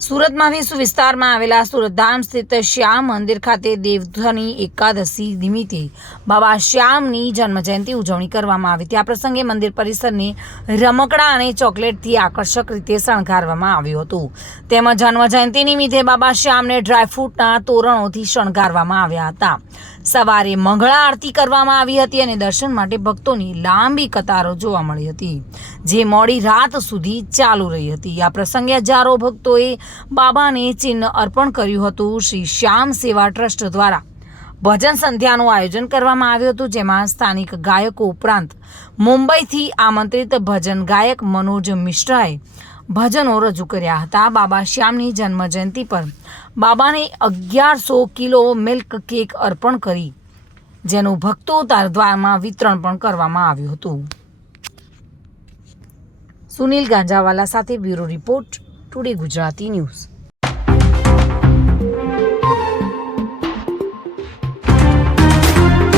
સુરતમાં વિશ્વ વિસ્તારમાં આવેલા સુરતધામ સ્થિત શ્યામ મંદિર ખાતે દેવધની એકાદશી નિમિત્તે બાબા શ્યામની જન્મજયંતિ ઉજવણી કરવામાં આવી હતી. આ પ્રસંગે મંદિર પરિસરને રમકડા અને ચોકલેટથી આકર્ષક રીતે શણગારવામાં આવ્યું હતું. તેમજ જન્મજયંતિ નિમિત્તે બાબા શ્યામને ડ્રાયફ્રૂટના તોરણોથી શણગારવામાં આવ્યા હતા. સવારે મંગળા આરતી કરવામાં આવી હતી અને દર્શન માટે ભક્તોની લાંબી કતારો જોવા મળી હતી, જે મોડી રાત સુધી ચાલુ રહી હતી. આ પ્રસંગે હજારો ભક્તોએ બાબાને ચિહ્ન અર્પણ કર્યું હતું શ્રી શ્યામ સેવા ટ્રસ્ટ દ્વારા. ભજન સંધ્યાનું આયોજન કરવામાં આવ્યું હતું, જેમાં સ્થાનિક ગાયકો ઉપરાંત મુંબઈથી આમંત્રિત ભજન ગાયક મનોજ મિશ્રાએ ભજનો રજૂ કર્યા હતા. બાબા શ્યામની જન્મજયંતિ પર બાબાને અગિયારસો કિલો મિલ્ક કેક અર્પણ કરી, જેનું ભક્તો દ્વારમાં વિતરણ પણ કરવામાં આવ્યું હતું. સુનિલ ગાંજાવાલા સાથે bureau report today Gujarati news.